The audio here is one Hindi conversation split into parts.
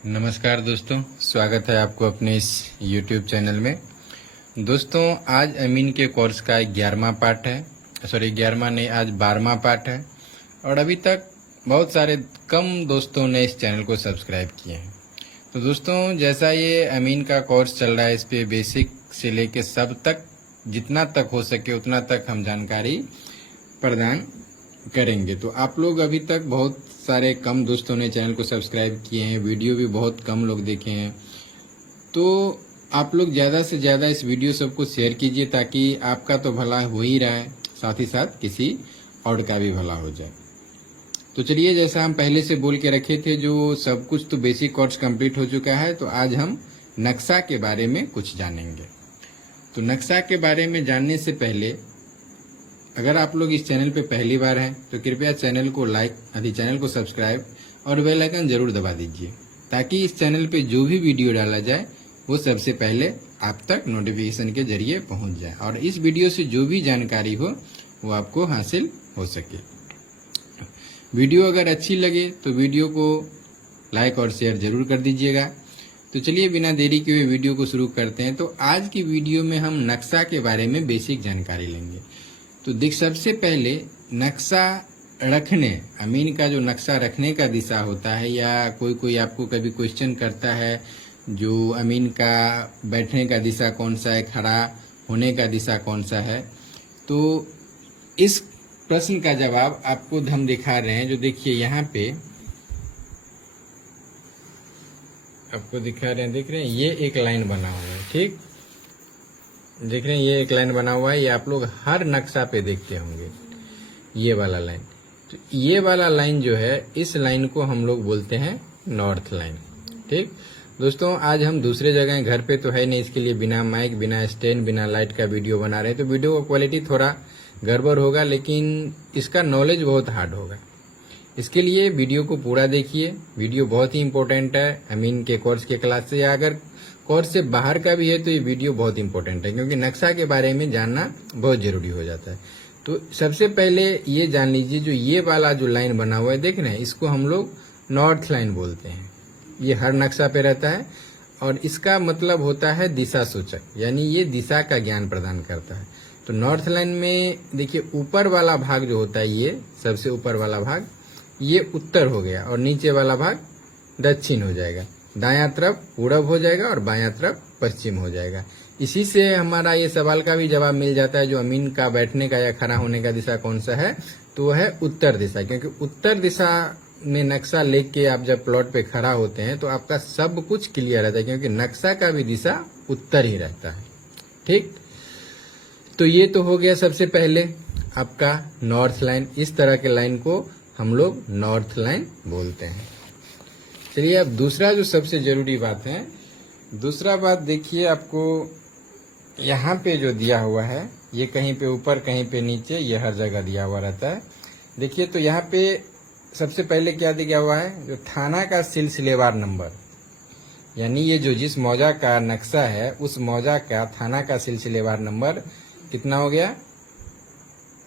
नमस्कार दोस्तों, स्वागत है आपको अपने इस YouTube चैनल में। दोस्तों, आज अमीन के कोर्स का 11वां पार्ट है। 11वां नहीं, आज 12वां पार्ट है और अभी तक बहुत सारे कम दोस्तों ने इस चैनल को सब्सक्राइब किए हैं। तो दोस्तों, जैसा ये अमीन का कोर्स चल रहा है, इस पे बेसिक से लेके सब तक जितना तक हो सके उतना तक हम जानकारी प्रदान करेंगे। तो आप लोग अभी तक बहुत सारे कम दोस्तों ने चैनल को सब्सक्राइब किए हैं, वीडियो भी बहुत कम लोग देखे हैं। तो आप लोग ज़्यादा से ज़्यादा इस वीडियो सबको शेयर कीजिए ताकि आपका तो भला हो ही रहा है, साथ ही साथ किसी और का भी भला हो जाए। तो चलिए, जैसा हम पहले से बोल के रखे थे, जो सब कुछ तो बेसिक कोर्स कंप्लीट हो चुका है, तो आज हम नक्शा के बारे में कुछ जानेंगे। तो नक्शा के बारे में जानने से पहले, अगर आप लोग इस चैनल पे पहली बार हैं तो कृपया चैनल को सब्सक्राइब और बेल आइकन जरूर दबा दीजिए ताकि इस चैनल पे जो भी वीडियो डाला जाए वो सबसे पहले आप तक नोटिफिकेशन के जरिए पहुंच जाए और इस वीडियो से जो भी जानकारी हो वो आपको हासिल हो सके। वीडियो अगर अच्छी लगे तो वीडियो को लाइक और शेयर जरूर कर दीजिएगा। तो चलिए, बिना देरी के हुए वीडियो को शुरू करते हैं। तो आज की वीडियो में हम नक्शा के बारे में बेसिक जानकारी लेंगे। तो सबसे पहले नक्शा रखने, अमीन का जो नक्शा रखने का दिशा होता है, या कोई आपको कभी क्वेश्चन करता है जो अमीन का बैठने का दिशा कौन सा है, खड़ा होने का दिशा कौन सा है, तो इस प्रश्न का जवाब आपको हम दिखा रहे हैं। जो देखिए यहाँ पे आपको दिखा रहे हैं, देख रहे हैं, ये एक लाइन बना हुआ है। ठीक, देख रहे हैं, ये एक लाइन बना हुआ है। ये आप लोग हर नक्शा पे देखते होंगे, ये वाला लाइन। तो ये वाला लाइन जो है, इस लाइन को हम लोग बोलते हैं नॉर्थ लाइन। ठीक दोस्तों, आज हम दूसरे जगह, घर पे तो है नहीं, इसके लिए बिना माइक, बिना स्टैंड, बिना लाइट का वीडियो बना रहे हैं। तो वीडियो का क्वालिटी थोड़ा गड़बड़ होगा, लेकिन इसका नॉलेज बहुत हार्ड होगा। इसके लिए वीडियो को पूरा देखिए। वीडियो बहुत ही इंपॉर्टेंट है अमीन के कोर्स के क्लास से, या अगर कोर्स से बाहर का भी है तो ये वीडियो बहुत इंपॉर्टेंट है, क्योंकि नक्शा के बारे में जानना बहुत जरूरी हो जाता है। तो सबसे पहले ये जान लीजिए, जो ये वाला जो लाइन बना हुआ है, देख रहे हैं, इसको हम लोग नॉर्थ लाइन बोलते हैं। ये हर नक्शा पे रहता है और इसका मतलब होता है दिशा सूचक, यानी ये दिशा का ज्ञान प्रदान करता है। तो नॉर्थ लाइन में देखिए, ऊपर वाला भाग जो होता है, ये सबसे ऊपर वाला भाग, ये उत्तर हो गया और नीचे वाला भाग दक्षिण हो जाएगा। दायां तरफ पूरब हो जाएगा और बायां तरफ पश्चिम हो जाएगा। इसी से हमारा ये सवाल का भी जवाब मिल जाता है, जो अमीन का बैठने का या खड़ा होने का दिशा कौन सा है, तो वह है उत्तर दिशा। क्योंकि उत्तर दिशा में नक्शा लेके आप जब प्लॉट पे खड़ा होते हैं तो आपका सब कुछ क्लियर रहता है, क्योंकि नक्शा का भी दिशा उत्तर ही रहता है। ठीक, तो ये तो हो गया सबसे पहले आपका नॉर्थ लाइन। इस तरह के लाइन को हम लोग नॉर्थ लाइन बोलते हैं। चलिए, अब दूसरा जो सबसे जरूरी बात है, दूसरा बात देखिए, आपको यहाँ पे जो दिया हुआ है, ये कहीं पे ऊपर कहीं पे नीचे, ये हर जगह दिया हुआ रहता है। देखिए, तो यहाँ पे सबसे पहले क्या दिया हुआ है, जो थाना का सिलसिलेवार नंबर, यानी ये जो जिस मौजा का नक्शा है उस मौजा का थाना का सिलसिलेवार नंबर कितना हो गया,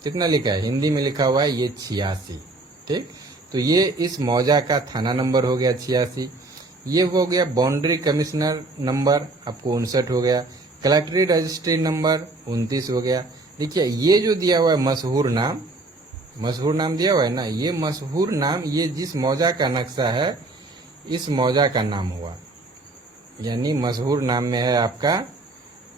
कितना लिखा है, हिंदी में लिखा हुआ है ये 86। ठीक, तो ये इस मौजा का थाना नंबर हो गया 86। ये हो गया बाउंड्री कमिश्नर नंबर, आपको 59 हो गया। कलेक्ट्रेट रजिस्ट्री नंबर 29 हो गया। देखिए, ये जो दिया हुआ है मशहूर नाम दिया हुआ है ना, ये मशहूर नाम, ये जिस मौजा का नक्शा है इस मौजा का नाम हुआ, यानी मशहूर नाम में है आपका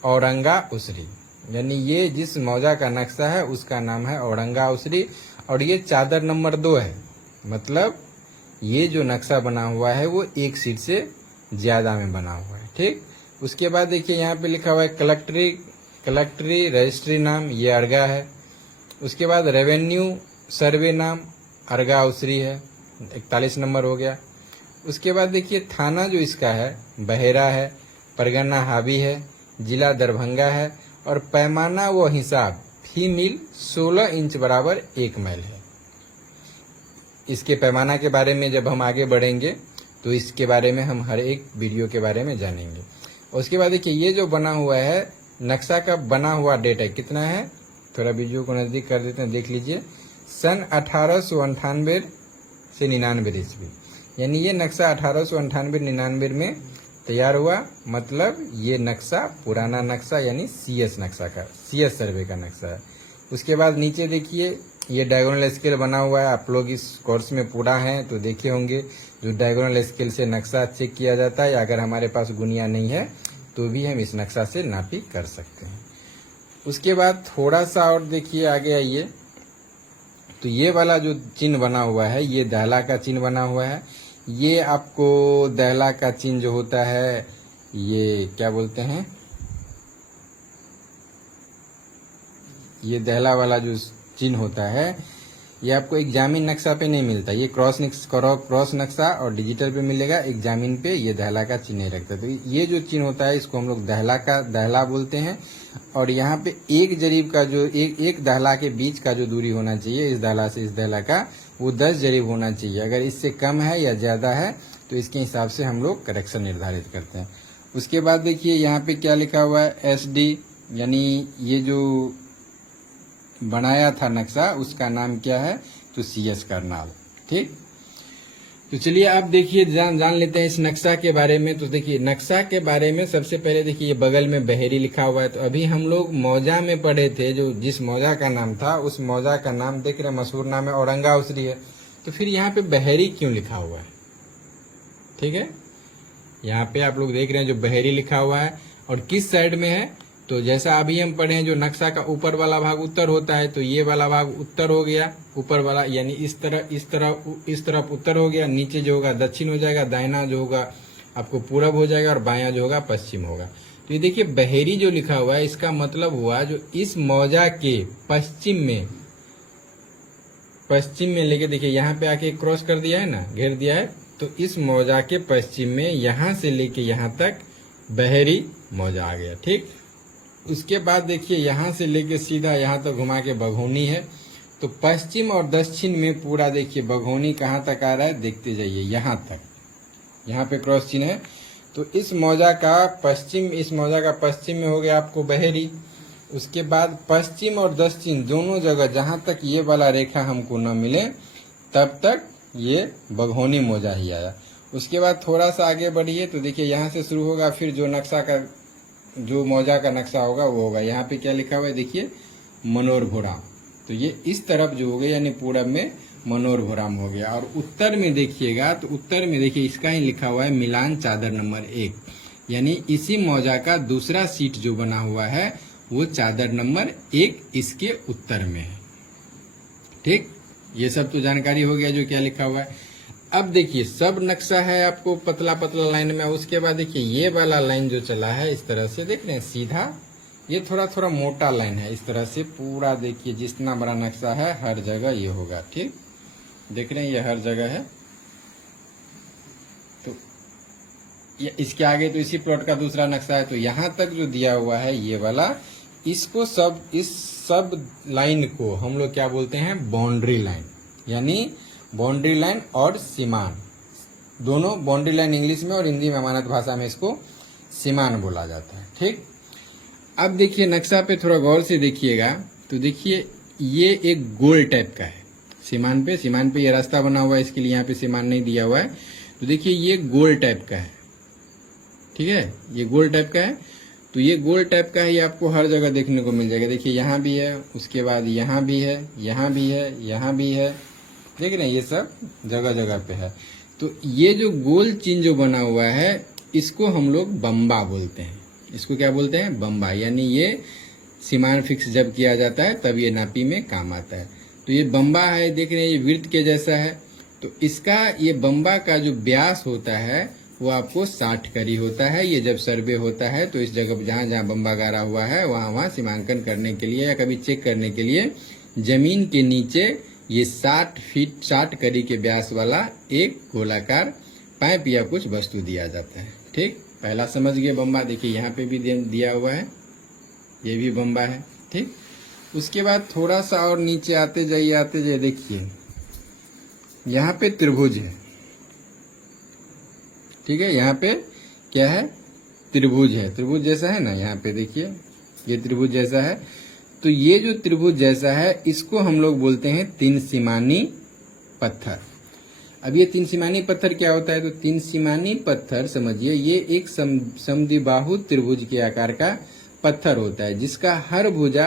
औरंगा उसरी, यानी ये जिस मौजा का नक्शा है उसका नाम है औरंगा उसरी। और ये चादर नंबर 2 है, मतलब ये जो नक्शा बना हुआ है वो एक सीट से ज्यादा में बना हुआ है। ठीक, उसके बाद देखिए यहाँ पे लिखा हुआ है कलेक्ट्री रजिस्ट्री नाम, ये अरगा है। उसके बाद रेवेन्यू सर्वे नाम अरगा उसरी है, 41 नंबर हो गया। उसके बाद देखिए, थाना जो इसका है बहेरा है, परगना हावी है, जिला दरभंगा है, और पैमाना व हिसाब फी मील 16 इंच बराबर 1 मैल है। इसके पैमाना के बारे में जब हम आगे बढ़ेंगे तो इसके बारे में हम हर एक वीडियो के बारे में जानेंगे। उसके बाद देखिए, ये जो बना हुआ है नक्शा का बना हुआ डेट है, कितना है, थोड़ा वीडियो को नजदीक कर देते हैं, देख लीजिए, सन 1898 से 99 ईस्वी। यानी ये नक्शा 1898-99 में तैयार हुआ, मतलब ये नक्शा पुराना नक्शा यानी CS नक्शा का, CS सर्वे का नक्शा है। उसके बाद नीचे देखिए ये डायगोनल स्केल बना हुआ है, आप लोग इस कोर्स में पूरा हैं तो देखे होंगे, जो डायगोनल स्केल से नक्शा चेक किया जाता है, अगर हमारे पास गुनिया नहीं है तो भी हम इस नक्शा से नापी कर सकते हैं। उसके बाद थोड़ा सा और देखिए आगे आइए, तो ये वाला जो चिन्ह बना हुआ है ये दहला का चिन्ह बना हुआ है। ये आपको दहला का चिन्ह जो होता है ये क्या बोलते हैं, ये दहला वाला जो चिन्ह होता है ये आपको एग्जामिन नक्शा पे नहीं मिलता, ये क्रॉस नक्शा और डिजिटल पे मिलेगा, एग्जामिन पे ये दहला का चिन्ह नहीं रखता। तो ये जो चिन्ह होता है इसको हम लोग दहला बोलते हैं। और यहाँ पे एक जरीब का जो एक दहला के बीच का जो दूरी होना चाहिए इस दहला से इस दहला का, वो 10 जरीब होना चाहिए। अगर इससे कम है या ज्यादा है तो इसके हिसाब से हम लोग करेक्शन निर्धारित करते हैं। उसके बाद देखिए यहाँ पे क्या लिखा हुआ है, SD, यानी ये जो बनाया था नक्शा उसका नाम क्या है, तो CS करनाल। ठीक, तो चलिए आप देखिए जान लेते हैं इस नक्शा के बारे में। तो देखिए नक्शा के बारे में सबसे पहले देखिए ये बगल में बहेरी लिखा हुआ है। तो अभी हम लोग मौजा में पढ़े थे, जो जिस मौजा का नाम था उस मौजा का नाम देख रहे हैं, मशहूर नाम है औरंगा उसरी है। तो फिर यहाँ पे बहेरी क्यों लिखा हुआ है, ठीक है, यहाँ पे आप लोग देख रहे हैं जो बहेरी लिखा हुआ है और किस साइड में है। तो जैसा अभी हम पढ़े हैं जो नक्शा का ऊपर वाला भाग उत्तर होता है, तो ये वाला भाग उत्तर हो गया, ऊपर वाला यानी इस तरफ उत्तर हो गया, नीचे जो होगा दक्षिण हो जाएगा, दाहिना जो होगा आपको पूरब हो जाएगा और बायां जो होगा पश्चिम होगा। तो ये देखिए बहेरी जो लिखा हुआ है इसका मतलब हुआ जो इस मौजा के पश्चिम में लेके, देखिए यहाँ पे आके क्रॉस कर दिया है ना, घेर दिया है, तो इस मौजा के पश्चिम में यहाँ से लेके यहाँ तक बहेरी मौजा आ गया। ठीक, उसके बाद देखिए यहाँ से लेके सीधा यहाँ तक घुमा के बघौनी है। तो पश्चिम और दक्षिण में पूरा देखिए बघौनी कहाँ तक आ रहा है, देखते जाइए यहाँ तक, यहाँ पे क्रॉस चिन्ह है। तो इस मौजा का पश्चिम में हो गया आपको बहेरी। उसके बाद पश्चिम और दक्षिण दोनों जगह जहाँ तक ये वाला रेखा हमको न मिले तब तक ये बघौनी मौजा ही आया। उसके बाद थोड़ा सा आगे बढ़िए तो देखिए यहाँ से शुरू होगा, फिर जो मौजा का नक्शा होगा वो होगा। यहाँ पे क्या लिखा हुआ है देखिए, मनोरभोराम। तो ये इस तरफ जो हो गया यानी पूरब में मनोरभोराम हो गया। और उत्तर में देखिएगा तो उत्तर में देखिए इसका ही लिखा हुआ है मिलान चादर नंबर 1, यानी इसी मौजा का दूसरा सीट जो बना हुआ है वो चादर नंबर 1 इसके उत्तर में है। ठीक, ये सब तो जानकारी हो गया जो क्या लिखा हुआ है। अब देखिए सब नक्शा है आपको पतला पतला लाइन में। उसके बाद देखिए ये वाला लाइन जो चला है इस तरह से, देख रहे हैं सीधा, ये थोड़ा थोड़ा मोटा लाइन है, इस तरह से पूरा देखिए जितना बड़ा नक्शा है हर जगह ये होगा। ठीक, देख रहे हैं ये हर जगह है। तो ये इसके आगे तो इसी प्लॉट का दूसरा नक्शा है। तो यहाँ तक जो दिया हुआ है ये वाला, इसको इस सब लाइन को हम लोग क्या बोलते हैं, बाउंड्री लाइन, यानी बाउंड्री लाइन और सीमान दोनों, बाउंड्री लाइन इंग्लिश में और हिंदी में अमानत भाषा में इसको सीमान बोला जाता है। ठीक, अब देखिए नक्शा पे थोड़ा गौर से देखिएगा तो देखिए ये एक गोल टाइप का है। सीमान पे ये रास्ता बना हुआ है, इसके लिए यहाँ पे सीमान नहीं दिया हुआ है। तो देखिए ये गोल टाइप का है, ठीक है, ये गोल टाइप का है। तो ये गोल टाइप का ही आपको हर जगह देखने को मिल जाएगा। देखिए यहाँ भी है, उसके बाद यहाँ भी है, यहाँ भी है, यहाँ भी है, देख रहे हैं ये सब जगह जगह पे है। तो ये जो गोल चिन्ह जो बना हुआ है इसको हम लोग बम्बा बोलते हैं। इसको क्या बोलते हैं, बम्बा, यानी ये सीमान फिक्स जब किया जाता है तब ये नापी में काम आता है। तो ये बम्बा है, देख रहे हैं ये वृत्त के जैसा है। तो इसका ये बम्बा का जो व्यास होता है वो आपको 60 करी होता है। ये जब सर्वे होता है तो इस जगह जहाँ जहाँ बम्बा गाड़ा हुआ है वहाँ सीमांकन करने के लिए या कभी चेक करने के लिए जमीन के नीचे ये 60 करी के व्यास वाला एक गोलाकार पाइप या कुछ वस्तु दिया जाता है। ठीक, पहला समझ गए बम्बा। देखिए यहाँ पे भी दिया हुआ है, ये भी बम्बा है। ठीक, उसके बाद थोड़ा सा और नीचे आते जाइए देखिए यहाँ पे त्रिभुज है। ठीक है, यहाँ पे क्या है, त्रिभुज है, त्रिभुज जैसा है ना, यहाँ पे देखिए ये त्रिभुज जैसा है। तो ये जो त्रिभुज जैसा है इसको हम लोग बोलते हैं 3 सीमानी पत्थर। अब ये तीन सीमानी पत्थर क्या होता है, तो तीन सीमानी पत्थर समझिए ये एक समद्विबाहु त्रिभुज के आकार का पत्थर होता है जिसका हर भुजा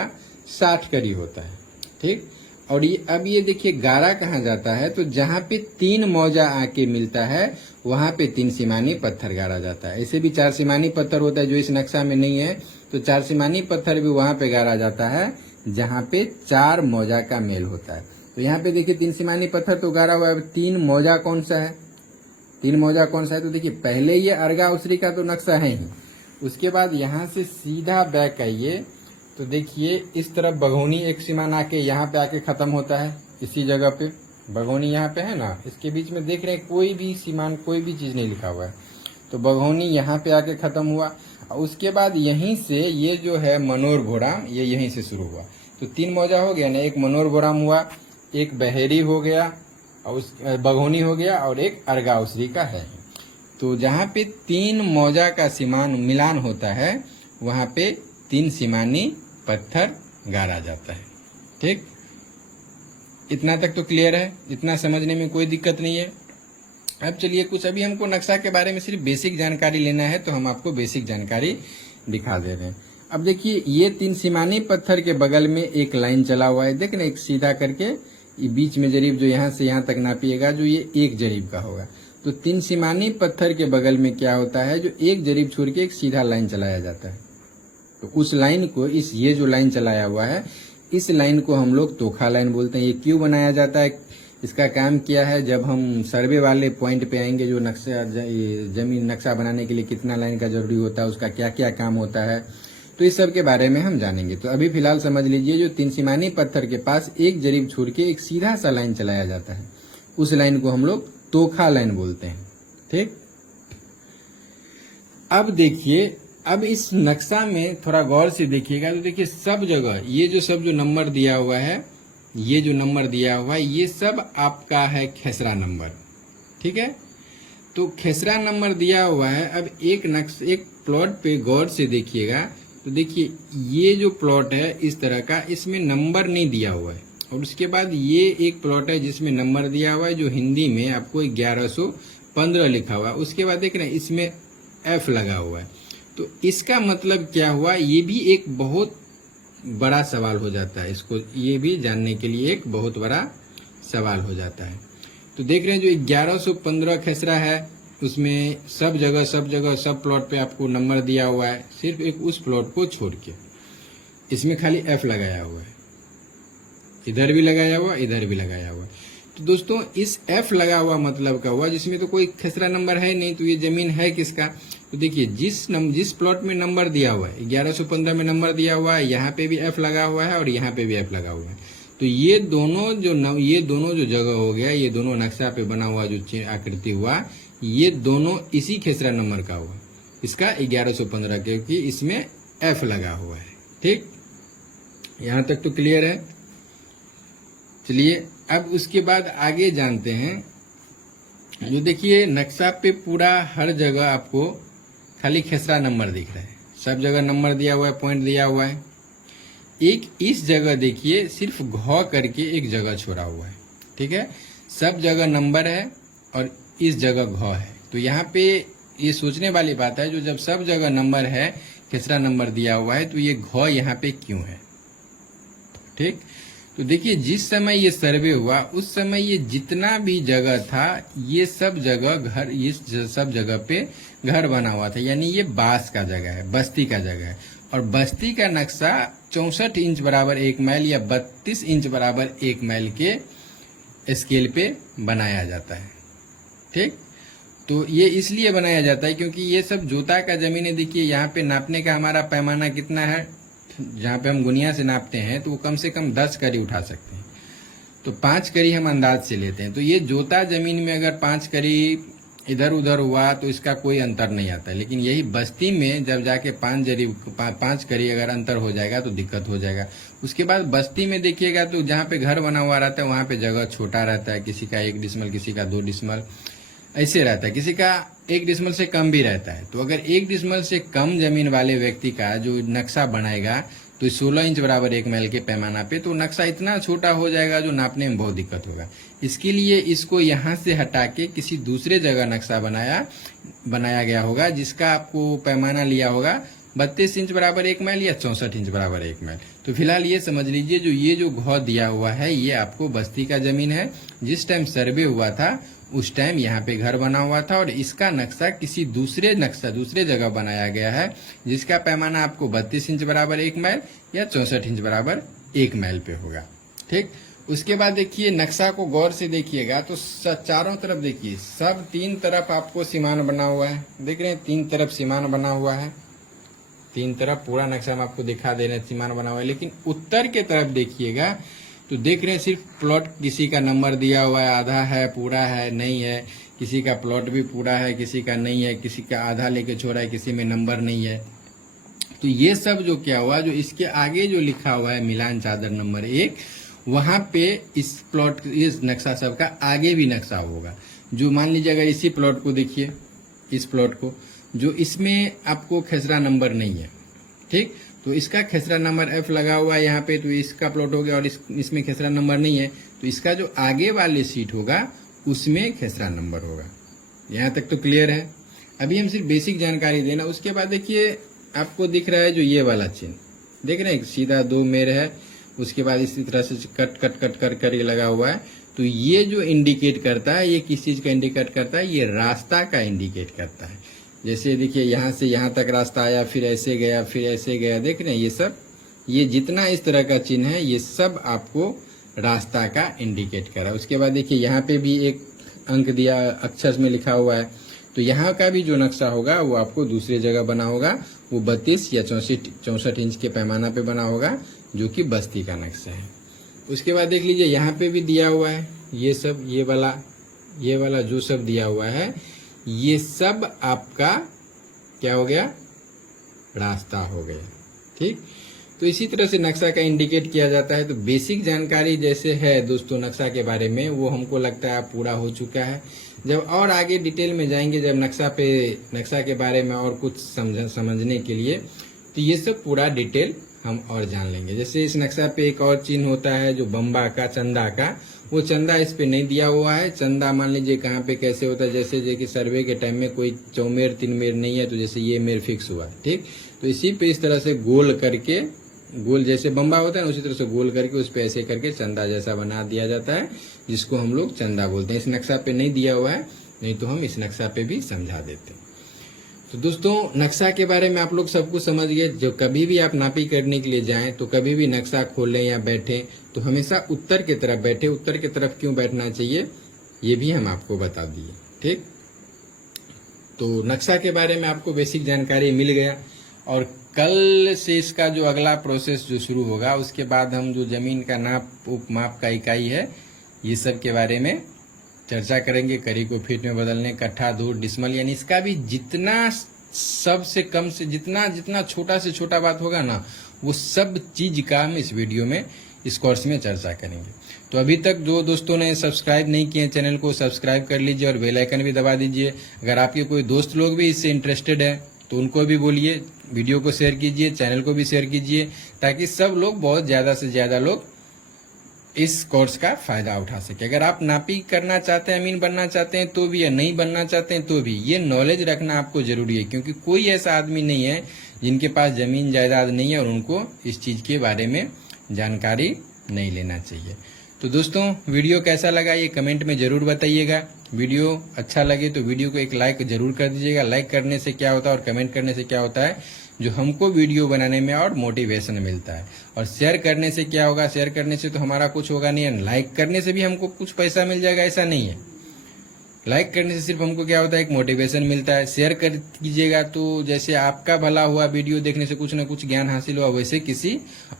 60 कड़ी होता है। ठीक, और ये अब ये देखिए गारा कहाँ जाता है, तो जहाँ पे तीन मौजा आके मिलता है वहां पे तीन सीमानी पत्थर गाड़ा जाता है। ऐसे भी चार सीमानी पत्थर होता है जो इस नक्शा में नहीं है, तो चार सीमानी पत्थर भी वहां पे गाड़ा जाता है जहाँ पे चार मौजा का मेल होता है। तो यहाँ पे देखिए तीन सीमानी पत्थर तो गाड़ा हुआ है, तीन मौजा कौन सा है, तीन मौजा कौन सा है, तो देखिए पहले ये अर्गा उसरी का तो नक्शा है ही, उसके बाद यहाँ से सीधा बैक आइए तो देखिए इस तरफ बघौनी एक सीमान आके यहाँ पे आके खत्म होता है, इसी जगह पे बघौनी यहाँ पे है ना, इसके बीच में देख रहे हैं कोई भी सीमान कोई भी चीज नहीं लिखा हुआ है, तो बघौनी यहाँ पे आके खत्म हुआ। और उसके बाद यहीं से ये जो है मनोर भोराम ये यहीं से शुरू हुआ, तो तीन मौजा हो गया ना, एक मनोर भोराम हुआ, एक बहेरी हो गया और उस बघौनी हो गया और एक अर्गा उसरी का है। तो जहाँ पे तीन मौजा का सीमान मिलान होता है वहां पे तीन सीमानी पत्थर गाड़ा जाता है। ठीक, इतना तक तो क्लियर है, इतना समझने में कोई दिक्कत नहीं है। अब चलिए कुछ अभी हमको नक्शा के बारे में सिर्फ बेसिक जानकारी लेना है, तो हम आपको बेसिक जानकारी दिखा दे रहे हैं। अब देखिए ये तीन सीमानी पत्थर के बगल में एक लाइन चला हुआ है, देख ना एक सीधा करके, ये बीच में जरीब जो यहाँ से यहाँ तक नापिएगा जो ये एक जरीब का होगा। तो तीन सीमानी पत्थर के बगल में क्या होता है, जो एक जरीब छोड़ के एक सीधा लाइन चलाया जाता है, तो उस लाइन को ये जो लाइन चलाया हुआ है इस लाइन को हम लोग तोखा लाइन बोलते हैं। ये क्यों बनाया जाता है, इसका काम क्या है, जब हम सर्वे वाले पॉइंट पे आएंगे जो नक्शा जमीन नक्शा बनाने के लिए कितना लाइन का जरूरी होता है, उसका क्या क्या काम होता है, तो इस सब के बारे में हम जानेंगे। तो अभी फिलहाल समझ लीजिए जो तीन सीमानी पत्थर के पास एक जरीब छोड़ के एक सीधा सा लाइन चलाया जाता है, उस लाइन को हम लोग तोखा लाइन बोलते हैं। ठीक, अब देखिए अब इस नक्शा में थोड़ा गौर से देखिएगा तो देखिए सब जगह ये जो सब जो नंबर दिया हुआ है, ये जो नंबर दिया हुआ है ये सब आपका है खेसरा नंबर। ठीक है, तो खेसरा नंबर दिया हुआ है। अब एक प्लॉट पे गौर से देखिएगा तो देखिए ये जो प्लॉट है इस तरह का, इसमें नंबर नहीं दिया हुआ है, और उसके बाद ये एक प्लॉट है जिसमें नंबर दिया हुआ है जो हिंदी में आपको 1115 लिखा हुआ है। उसके बाद देख रहे हैं इसमें F लगा हुआ है, तो इसका मतलब क्या हुआ, ये भी एक बहुत बड़ा सवाल हो जाता है, इसको ये भी जानने के लिए एक बहुत बड़ा सवाल हो जाता है। तो देख रहे हैं जो 1115 खेसरा है उसमें सब जगह सब प्लॉट पे आपको नंबर दिया हुआ है, सिर्फ एक उस प्लॉट को छोड़ के इसमें खाली F लगाया हुआ है, इधर भी लगाया हुआ इधर भी लगाया हुआ। तो दोस्तों इस F लगा हुआ मतलब का हुआ जिसमें तो कोई खेसरा नंबर है नहीं, तो ये जमीन है किसका, तो देखिए जिस प्लॉट में नंबर दिया हुआ है 1115 में नंबर दिया हुआ है, यहाँ पे भी F लगा हुआ है और यहाँ पे भी F लगा हुआ है, तो ये दोनों जो जगह हो गया, ये दोनों नक्शा पे बना हुआ जो आकृति हुआ, ये दोनों इसी खेसरा नंबर का हुआ, इसका 1115 क्योंकि इसमें F लगा हुआ है। ठीक, यहाँ तक तो क्लियर है। चलिए अब उसके बाद आगे जानते हैं, जो देखिए नक्शा पे पूरा हर जगह आपको खाली खेसरा नंबर दिख रहा है, सब जगह नंबर दिया हुआ है, पॉइंट दिया हुआ है। एक इस जगह देखिए सिर्फ घ करके एक जगह छोड़ा हुआ है। ठीक है, सब जगह नंबर है और इस जगह घ है, तो यहाँ पे ये सोचने वाली बात है, जो जब सब जगह नंबर है खेसरा नंबर दिया हुआ है तो ये घ यहाँ पे क्यों है। ठीक, तो देखिए जिस समय ये सर्वे हुआ उस समय ये जितना भी जगह था ये सब जगह घर, इस सब जगह पे घर बना हुआ था, यानी ये बास का जगह है, बस्ती का जगह है, और बस्ती का नक्शा 64 इंच बराबर 1 माइल या 32 इंच बराबर 1 माइल के स्केल पे बनाया जाता है। ठीक, तो ये इसलिए बनाया जाता है क्योंकि ये सब जोता का जमीन है। देखिए यहाँ पे नापने का हमारा पैमाना कितना है, जहाँ पे हम गुनिया से नापते हैं तो वो कम से कम 10 कड़ी उठा सकते हैं, तो 5 कड़ी हम अंदाज से लेते हैं। तो ये जोता जमीन में अगर 5 कड़ी इधर उधर हुआ तो इसका कोई अंतर नहीं आता है, लेकिन यही बस्ती में जब जाके 5 कड़ी अगर अंतर हो जाएगा तो दिक्कत हो जाएगा। उसके बाद बस्ती में देखिएगा तो जहाँ पे घर बना हुआ रहता है वहाँ पे जगह छोटा रहता है, किसी का 1 डिसमल किसी का 2 डिसमल ऐसे रहता है, किसी का 1 डिसमल से कम भी रहता है। तो अगर 1 डिसमल से कम जमीन वाले व्यक्ति का जो नक्शा बनाएगा तो 16 इंच बराबर 1 माइल के पैमाना पे, तो नक्शा इतना छोटा हो जाएगा जो नापने में बहुत दिक्कत होगा। इसके लिए इसको यहाँ से हटा के किसी दूसरे जगह नक्शा बनाया गया होगा, जिसका आपको पैमाना लिया होगा 32 इंच बराबर 1 माइल या 64 इंच बराबर 1 माइल। तो फिलहाल ये समझ लीजिए जो घौ दिया हुआ है ये आपको बस्ती का जमीन है। जिस टाइम सर्वे हुआ था उस टाइम यहाँ पे घर बना हुआ था, और इसका नक्शा किसी दूसरे जगह बनाया गया है, जिसका पैमाना आपको 32 इंच बराबर 1 माइल या 64 इंच बराबर 1 माइल पे होगा। ठीक, उसके बाद देखिए नक्शा को गौर से देखिएगा तो चारों तरफ देखिए, सब 3 तरफ आपको सीमान बना हुआ है। देख रहे हैं 3 तरफ सीमान बना हुआ है, 3 तरफ पूरा नक्शा में आपको दिखा दे रहे हैं सीमान बना हुआ है। लेकिन उत्तर के तरफ देखिएगा तो देख रहे हैं सिर्फ प्लॉट किसी का नंबर दिया हुआ है, आधा है, पूरा है, नहीं है, किसी का प्लॉट भी पूरा है, किसी का नहीं है, किसी का आधा लेके छोड़ा है, किसी में नंबर नहीं है। तो ये सब जो क्या हुआ, जो इसके आगे जो लिखा हुआ है मिलान चादर नंबर 1, वहां पे इस नक्शा सब का आगे भी नक्शा होगा। जो मान लीजिए अगर इसी प्लॉट को देखिए, इस प्लॉट को, जो इसमें आपको खेसरा नंबर नहीं है, ठीक, तो इसका खेसरा नंबर F लगा हुआ है यहाँ पे, तो इसका प्लॉट हो गया, और इसमें खेसरा नंबर नहीं है, तो इसका जो आगे वाले सीट होगा उसमें खेसरा नंबर होगा। यहाँ तक तो क्लियर है। अभी हम सिर्फ बेसिक जानकारी देना। उसके बाद देखिए आपको दिख रहा है जो ये वाला चिन्ह, देख रहे हैं सीधा 2 मेर है, उसके बाद इसी तरह से कट कट कट कर कर ये लगा हुआ है। तो ये जो इंडिकेट करता है, ये किस चीज का इंडिकेट करता है, ये रास्ता का इंडिकेट करता है। जैसे देखिए यहाँ से यहाँ तक रास्ता आया, फिर ऐसे गया, फिर ऐसे गया, देख रहे हैं ये सब, ये जितना इस तरह का चिन्ह है ये सब आपको रास्ता का इंडिकेट कर रहा है। उसके बाद देखिए यहाँ पे भी एक अंक दिया, अक्षर में लिखा हुआ है, तो यहाँ का भी जो नक्शा होगा वो आपको दूसरी जगह बना होगा, वो 32 या 64 इंच के पैमाना पे बना होगा, जो कि बस्ती का नक्शा है। उसके बाद देख लीजिए यहाँ पे भी दिया हुआ है, ये सब, ये वाला जो सब दिया हुआ है, ये सब आपका क्या हो गया, रास्ता हो गया। ठीक, तो इसी तरह से नक्शा का इंडिकेट किया जाता है। तो बेसिक जानकारी जैसे है दोस्तों नक्शा के बारे में, वो हमको लगता है पूरा हो चुका है। जब और आगे डिटेल में जाएंगे, जब नक्शा के बारे में और कुछ समझने के लिए, तो ये सब पूरा डिटेल हम और जान लेंगे। जैसे इस नक्शा पे एक और चिन्ह होता है जो बम्बा का, चंदा का, वो चंदा इस पे नहीं दिया हुआ है। चंदा मान लीजिए कहाँ पे कैसे होता है, जैसे कि सर्वे के टाइम में कोई 4 मेर 3 मेर नहीं है, तो जैसे ये मेर फिक्स हुआ, ठीक, तो इसी पे इस तरह से गोल करके, गोल जैसे बम्बा होता है ना, उसी तरह से गोल करके उस पे ऐसे करके चंदा जैसा बना दिया जाता है, जिसको हम लोग चंदा बोलते हैं। इस नक्शा पे नहीं दिया हुआ है, नहीं तो हम इस नक्शा पे भी समझा देते हैं। तो दोस्तों नक्शा के बारे में आप लोग सब कुछ समझ गए। जो कभी भी आप नापी करने के लिए जाएं, तो कभी भी नक्शा खोलें या बैठें तो हमेशा उत्तर की तरफ बैठे। उत्तर की तरफ क्यों बैठना चाहिए ये भी हम आपको बता दिए। ठीक, तो नक्शा के बारे में आपको बेसिक जानकारी मिल गया, और कल से इसका जो अगला प्रोसेस जो शुरू होगा, उसके बाद हम जो जमीन का नाप माप का इकाई है, ये सब के बारे में चर्चा करेंगे। करी को फीट में बदलने, कट्ठा, धूर, डिसमल, यानी इसका भी जितना सबसे कम से जितना छोटा से छोटा बात होगा ना, वो सब चीज का हम इस वीडियो में, इस कोर्स में चर्चा करेंगे। तो अभी तक जो दोस्तों ने सब्सक्राइब नहीं किए चैनल को सब्सक्राइब कर लीजिए और बेल आइकन भी दबा दीजिए। अगर आपके कोई दोस्त लोग भी इससे इंटरेस्टेड है तो उनको भी बोलिए, वीडियो को शेयर कीजिए, चैनल को भी शेयर कीजिए, ताकि सब लोग, बहुत ज्यादा से ज्यादा लोग इस कोर्स का फायदा उठा सके। अगर आप नापी करना चाहते हैं, अमीन बनना चाहते हैं तो भी, या नहीं बनना चाहते हैं तो भी, ये नॉलेज रखना आपको जरूरी है, क्योंकि कोई ऐसा आदमी नहीं है जिनके पास जमीन जायदाद नहीं है और उनको इस चीज के बारे में जानकारी नहीं लेना चाहिए। तो दोस्तों वीडियो कैसा लगा ये कमेंट में जरूर बताइएगा। वीडियो अच्छा लगे तो वीडियो को एक लाइक जरूर कर दीजिएगा। लाइक करने से क्या होता है और कमेंट करने से क्या होता है, जो हमको वीडियो बनाने में और मोटिवेशन मिलता है। और शेयर करने से क्या होगा, शेयर करने से तो हमारा कुछ होगा नहीं है, लाइक करने से भी हमको कुछ पैसा मिल जाएगा ऐसा नहीं है। लाइक करने से सिर्फ हमको क्या होता है, एक मोटिवेशन मिलता है। शेयर कर कीजिएगा तो जैसे आपका भला हुआ, वीडियो देखने से कुछ न कुछ ज्ञान हासिल हुआ, वैसे किसी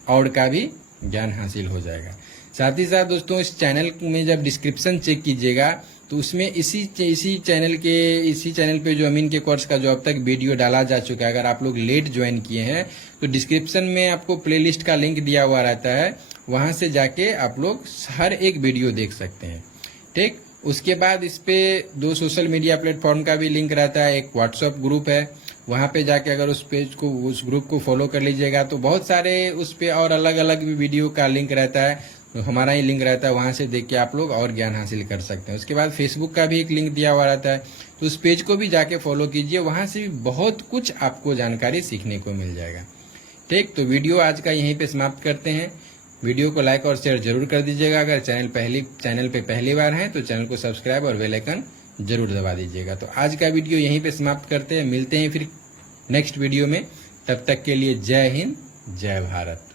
और का भी ज्ञान हासिल हो जाएगा। साथ ही साथ दोस्तों इस चैनल में जब डिस्क्रिप्शन चेक कीजिएगा तो उसमें इसी चैनल पे जो अमीन के कोर्स का जो अब तक वीडियो डाला जा चुका है, अगर आप लोग लेट ज्वाइन किए हैं तो डिस्क्रिप्शन में आपको प्लेलिस्ट का लिंक दिया हुआ रहता है, वहां से जाके आप लोग हर एक वीडियो देख सकते हैं। ठीक, उसके बाद इस पे 2 सोशल मीडिया प्लेटफॉर्म का भी लिंक रहता है। एक व्हाट्सएप ग्रुप है वहाँ पे जाके अगर उस पेज को, उस ग्रुप को फॉलो कर लीजिएगा तो बहुत सारे उस पे और अलग अलग भी वीडियो का लिंक रहता है, तो हमारा ही लिंक रहता है, वहाँ से देख के आप लोग और ज्ञान हासिल कर सकते हैं। उसके बाद फेसबुक का भी एक लिंक दिया हुआ रहता है, तो उस पेज को भी जाके फॉलो कीजिए, वहाँ से भी बहुत कुछ आपको जानकारी सीखने को मिल जाएगा। ठीक, तो वीडियो आज का यहीं पे समाप्त करते हैं। वीडियो को लाइक और शेयर जरूर कर दीजिएगा। अगर चैनल पे पहली बार है तो चैनल को सब्सक्राइब और बेल आइकन जरूर दबा दीजिएगा। तो आज का वीडियो यहीं पे समाप्त करते हैं, मिलते हैं फिर नेक्स्ट वीडियो में। तब तक के लिए जय हिंद, जय भारत।